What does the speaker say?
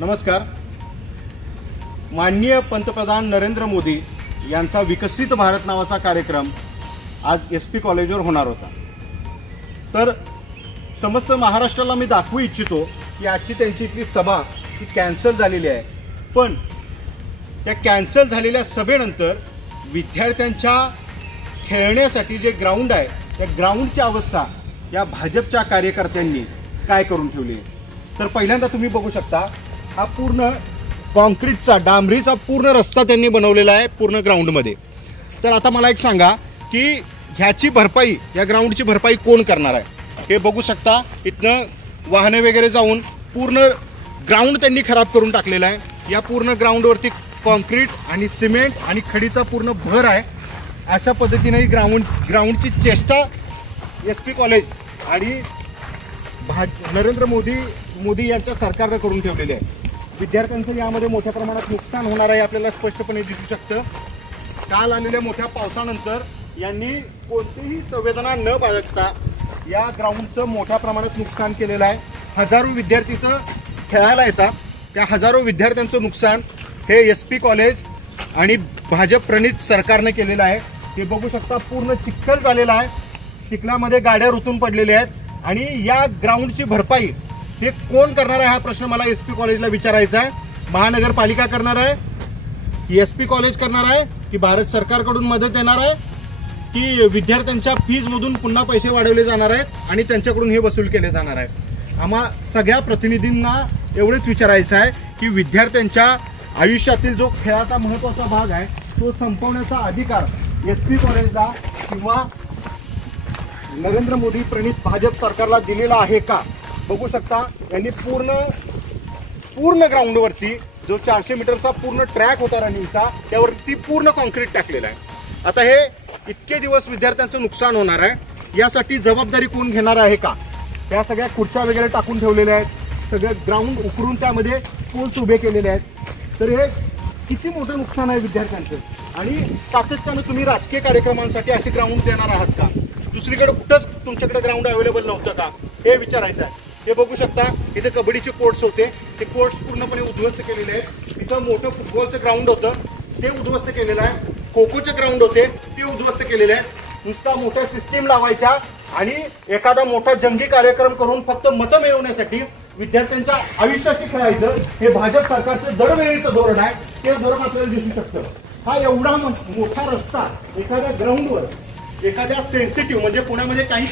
नमस्कार। माननीय पंतप्रधान नरेंद्र मोदी यांचा विकसित भारत नावाचा कार्यक्रम आज एस पी कॉलेजवर होणार होता। तर समस्त महाराष्ट्राला मी दाखवू इच्छितो की आजची त्यांची इथली सभा ही कॅन्सल झालेली आहे, पण त्या कॅन्सल झालेल्या सभेनंतर विद्यार्थ्यांच्या खेळण्यासाठी जे ग्राउंड आहे त्या ग्राउंडची अवस्था या भाजपच्या कार्यकर्त्यांनी काय करून ठेवली आहे। तर पहिल्यांदा तुम्ही बघू शकता, हा पूर्ण कॉन्क्रीटचा डांबरीचा पूर्ण रस्ता त्यांनी बनवलेला आहे पूर्ण ग्राउंडमध्ये। तर आता मला एक सांगा की ह्याची भरपाई, या ग्राउंडची भरपाई कोण करणार आहे? हे बघू शकता, इथनं वाहने वगैरे जाऊन पूर्ण ग्राउंड त्यांनी खराब करून टाकलेला आहे। या पूर्ण ग्राउंडवरती कॉन्क्रीट आणि सिमेंट आणि खडीचा पूर्ण भर आहे। अशा पद्धतीने ग्राउंडची चेष्टा एस पी कॉलेज आणि नरेंद्र मोदी यांच्या सरकारनं करून ठेवलेले आहे। विद्यार्थ्यांचं यामध्ये मोठ्या प्रमाणात नुकसान होणार आहे, आपल्याला स्पष्टपणे दिसू शकतं। काल आलेल्या मोठ्या पावसानंतर यांनी कोणतीही संवेदना न बाळगता या ग्राउंडचं मोठ्या प्रमाणात नुकसान केलेलं आहे। हजारो विद्यार्थी इथं खेळायला येतात, त्या हजारो विद्यार्थ्यांचं नुकसान हे एस पी कॉलेज आणि भाजप प्रणित सरकारने केलेलं आहे। हे बघू शकता, पूर्ण चिखल झालेला आहे, चिखलामध्ये गाड्या रुतून पडलेल्या आहेत आणि या ग्राउंडची भरपाई हे कोण करणार आहे हा प्रश्न मला एस पी कॉलेजला विचारायचा आहे। महानगरपालिका करणार आहे की एस पी कॉलेज करणार आहे की भारत सरकारकडून मदत येणार आहे की विद्यार्थ्यांच्या फीजमधून पुन्हा पैसे वाढवले जाणार आहेत आणि त्यांच्याकडून हे वसूल केले जाणार आहे? आम्हा सगळ्या प्रतिनिधींना एवढेच विचारायचं आहे की विद्यार्थ्यांच्या आयुष्यातील जो खेळाचा महत्त्वाचा भाग आहे तो संपवण्याचा अधिकार एस पी कॉलेजला किंवा नरेंद्र मोदी प्रणित भाजप सरकारला दिलेला आहे का? बघू शकता, यांनी पूर्ण ग्राउंडवरती जो 400 मीटरचा पूर्ण ट्रॅक होता रनिंगचा त्यावरती पूर्ण कॉन्क्रीट टाकलेला आहे। आता हे इतके दिवस विद्यार्थ्यांचं नुकसान होणार आहे, यासाठी जबाबदारी कोण घेणार आहे का? त्या सगळ्या खुर्च्या वगैरे टाकून ठेवलेल्या आहेत, सगळं ग्राउंड उकरून त्यामध्ये पोल्स उभे केलेले आहेत। तर हे किती मोठं नुकसान आहे विद्यार्थ्यांचं। आणि सातत्यानं तुम्ही राजकीय कार्यक्रमांसाठी असे ग्राउंड देणार आहात का? दुसरीकडे कुठंच तुमच्याकडे ग्राउंड अवेलेबल नव्हतं का, हे विचारायचं आहे। हे बघू शकता, इथे कबड्डीचे कोर्ट्स होते, ते कोर्ट्स पूर्णपणे उद्ध्वस्त केलेले आहेत। इथं मोठं फुटबॉलचं ग्राउंड होतं, ते उद्ध्वस्त केलेलं आहे। खो खोचे ग्राउंड होते, ते उद्ध्वस्त केलेले आहेत। नुसता मोठ्या सिस्टीम लावायच्या आणि एखादा मोठा जंगी कार्यक्रम करून फक्त मतं मिळवण्यासाठी विद्यार्थ्यांच्या आयुष्याशी खेळायचं, हे भाजप सरकारचं दरवेळीचं धोरण आहे। ते धोरण आपल्याला दिसू शकतं। हा एवढा मोठा रस्ता एखाद्या ग्राउंडवर, एखाद्या सेन्सिटिव्ह म्हणजे पुण्यामध्ये काही